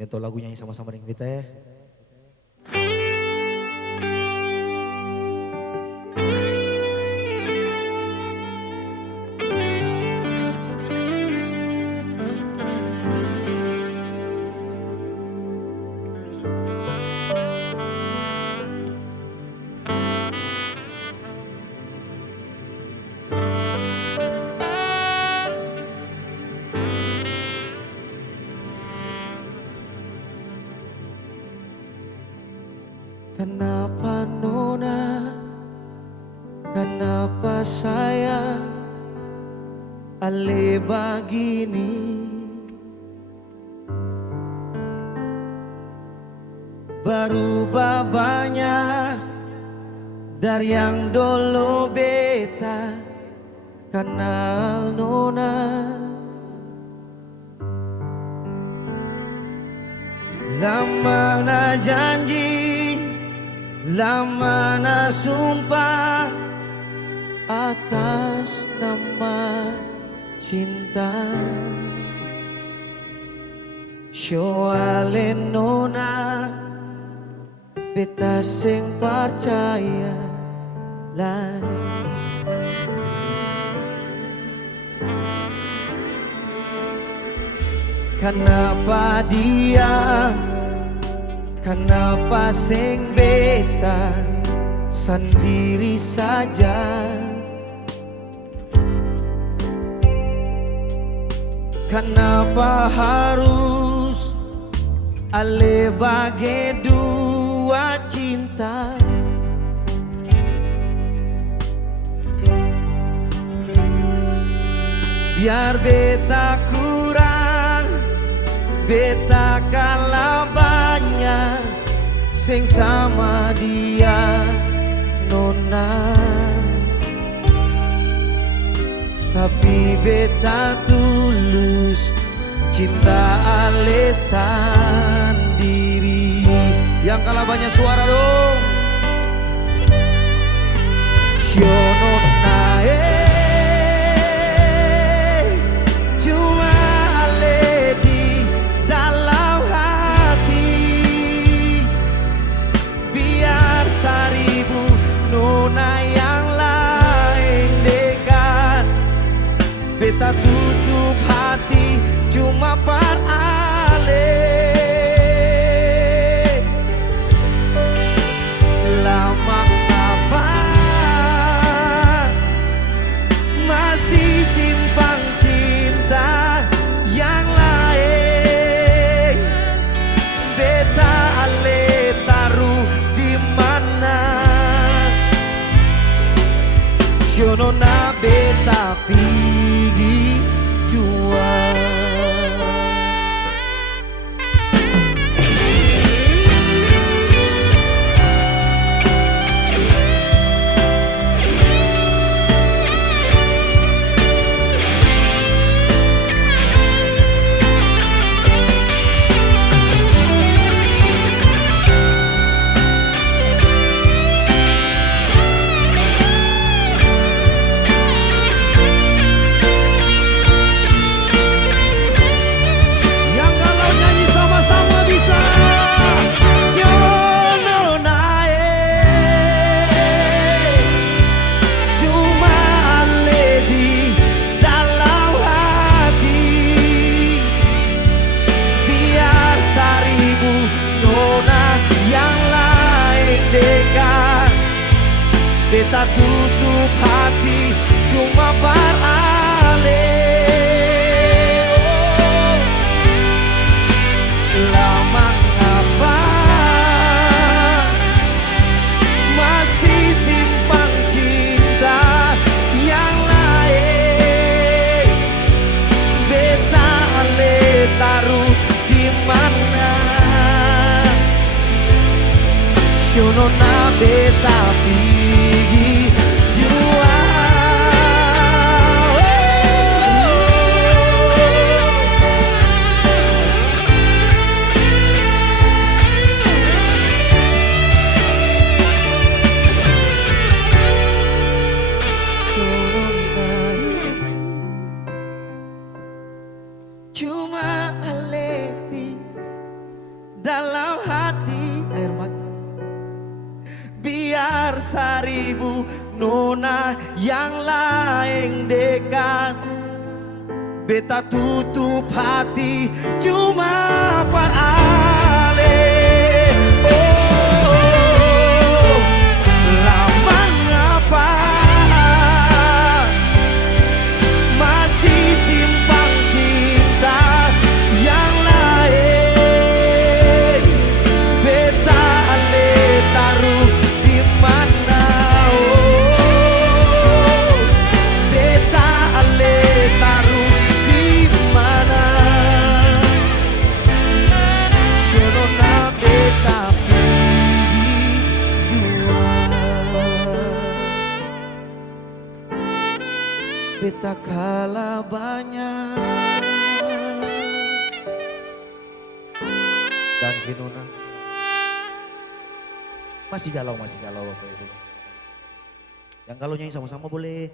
Yang tahu lagunya yang sama-sama dengan kita ya. Kenapa Nona, kenapa saya ale begini? Berubah banyak dari yang dulu beta kenal Nona. Lama na janji, lama na sumpah atas nama cinta. Soale Nona, beta sing percaya lah. Kenapa dia, kenapa sing beta sendiri saja? Kenapa harus ale bagai dua cinta? Biar beta kurang, beta kalah banyak sing sama dia Nona. Tapi beta tulus cinta ale sendiri. Yang kalah banyak suara dong. Yo Nona cuma ale di dalam hati. Biar seribu Nona yang lain dekat, beta tutup hati cuma par ale. Lama apa masih simpang cinta yang lain? Beta ale taruh di mana? Nona beta pigi jual. Beta tutup hati cuma par ale. Lama ngapa masih simpang cinta yang lain? Beta ale taruh di mana? Nona beta pigi jual. menyamar seribu nona yang lain dekat. Beta tutup hati cuma par ale. Oh, lama ngapa masih simpan cinta yang lain. Beta ale taruh di mana? Oh, beta ale taruh di mana? Sonona beta pergi jual. Beta kalah banyak. Dan Nona. Masih galau Bapak Ibu. Yang galau nyanyi sama-sama boleh.